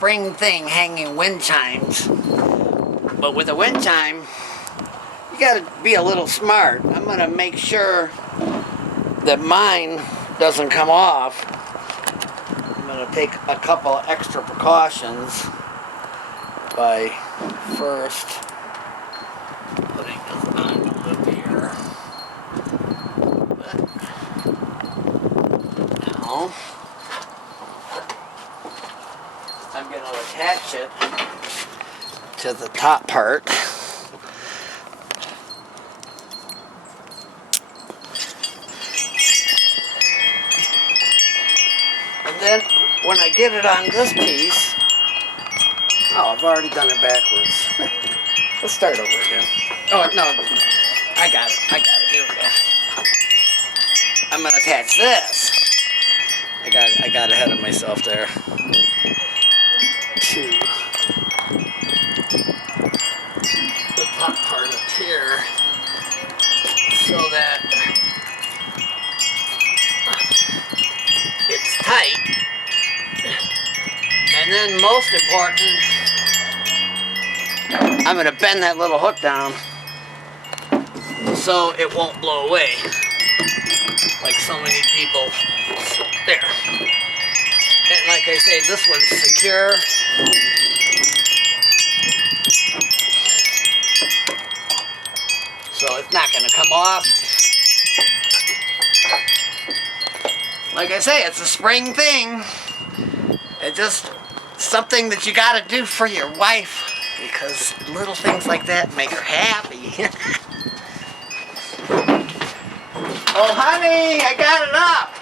spring thing hanging wind chimes. But with a wind chime, you gotta be a little smart. I'm gonna make sure that mine doesn't come off. I'm gonna take a couple extra precautions by first putting this on the lip here. Now, I'm gonna attach it to the top part. And then when I get it on this piece, oh, I've already done it backwards. Let's start over again. Oh, no, I got it, here we go. I'm gonna attach this. I got ahead of myself there. To the top part up here, so that it's tight. And then most important, I'm going to bend that little hook down so it won't blow away like so many people. There. And like I say, this one's secure. So it's not going to come off. Like I say, it's a spring thing. It's just something that you got to do for your wife, because little things like that make her happy. Oh, honey, I got it up.